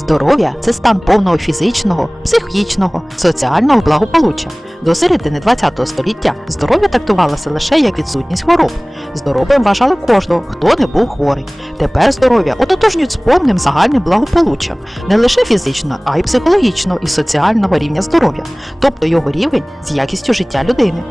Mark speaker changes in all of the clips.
Speaker 1: Здоров'я це стан повного фізичного, психічного, соціального благополуччя. До середини ХХ століття здоров'я трактувалося лише як відсутність хвороб. Здоровим вважали кожного, хто не був хворий. Тепер здоров'я ототожнюють з повним загальним благополуччям не лише фізично, а й психологічного і соціального рівня здоров'я, тобто його рівень з якістю життя людини.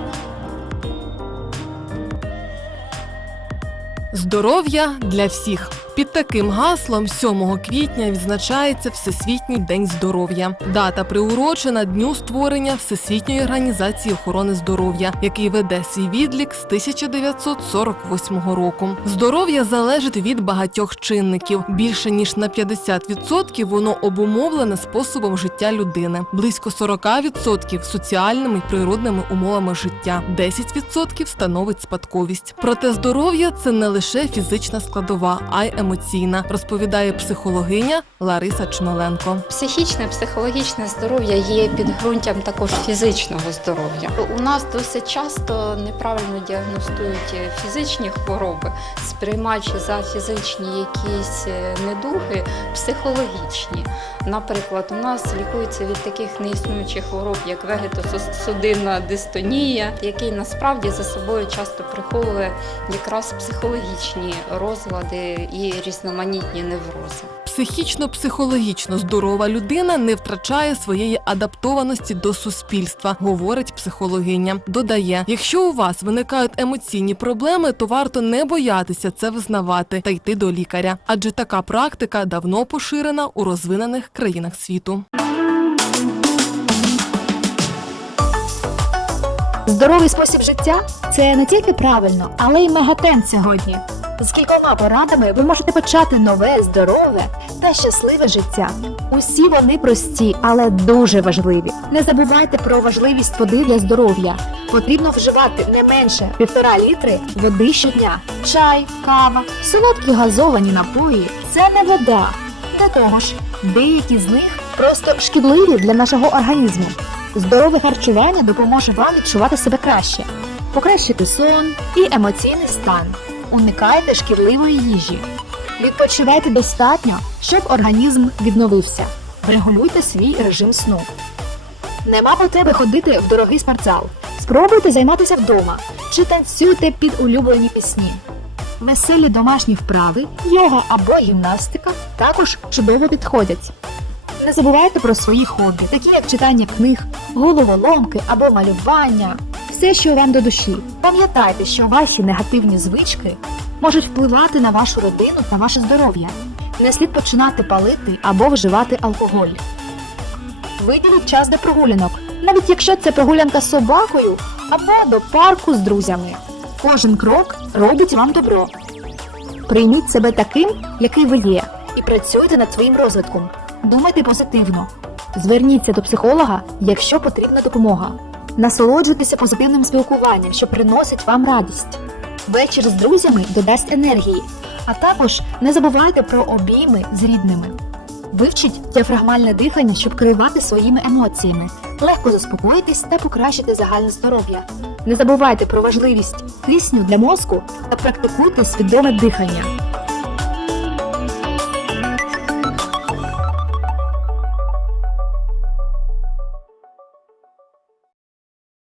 Speaker 2: Здоров'я для всіх. Під таким гаслом 7 квітня відзначається Всесвітній день здоров'я. Дата приурочена дню створення Всесвітньої організації охорони здоров'я, який веде свій відлік з 1948 року. Здоров'я залежить від багатьох чинників. Більше ніж на 50% воно обумовлене способом життя людини, близько 40% соціальними і природними умовами життя, 10% становить спадковість. Проте здоров'я це не лише фізична складова, а й емоційна, розповідає психологиня Лариса Чмеленко.
Speaker 3: Психічне, психологічне здоров'я є підґрунтям також фізичного здоров'я. У нас досить часто неправильно діагностують фізичні хвороби, сприймаючи за фізичні якісь е, недуги, психологічні. Наприклад, у нас лікується від таких неіснуючих хвороб, як вегетосудинна дистонія, який насправді за собою часто приховує якраз психологічні розлади і різноманітні неврози.
Speaker 2: Психічно-психологічно здорова людина не втрачає своєї адаптованості до суспільства, говорить психологиня. Додає, якщо у вас виникають емоційні проблеми, то варто не боятися це визнавати та йти до лікаря, адже така практика давно поширена у розвинених країнах світу.
Speaker 4: Здоровий спосіб життя це не тільки правильно, але й мегатенд сьогодні. З кількома порадами ви можете почати нове, здорове та щасливе життя. Усі вони прості, але дуже важливі. Не забувайте про важливість води для здоров'я. Потрібно вживати не менше півтора літри води щодня. Чай, кава, солодкі газовані напої це не вода. До того ж, деякі з них просто шкідливі для нашого організму. Здорове харчування допоможе вам відчувати себе краще, покращити сон і емоційний стан. Уникайте шкідливої їжі. Відпочивайте достатньо, щоб організм відновився. Регулюйте свій режим сну. Нема потреби ходити в дорогий спортзал. Спробуйте займатися вдома чи танцюйте під улюблені пісні. Веселі домашні вправи, йога або гімнастика також чудово підходять. Не забувайте про свої хобі, такі як читання книг, головоломки або малювання, все, що вам до душі. Пам'ятайте, що ваші негативні звички можуть впливати на вашу родину та ваше здоров'я. Не слід починати палити або вживати алкоголь. Виділіть час для прогулянок, навіть якщо це прогулянка з собакою або до парку з друзями. Кожен крок робить вам добро. Прийміть себе таким, який ви є, і працюйте над своїм розвитком. Думайте позитивно. Зверніться до психолога, якщо потрібна допомога. Насолоджуйтеся позитивним спілкуванням, що приносить вам радість. Вечір з друзями додасть енергії, а також не забувайте про обійми з рідними. Вивчіть діафрагмальне дихання, щоб керувати своїми емоціями, легко заспокоїтись та покращити загальне здоров'я. Не забувайте про важливість кисню для мозку та практикуйте свідоме дихання.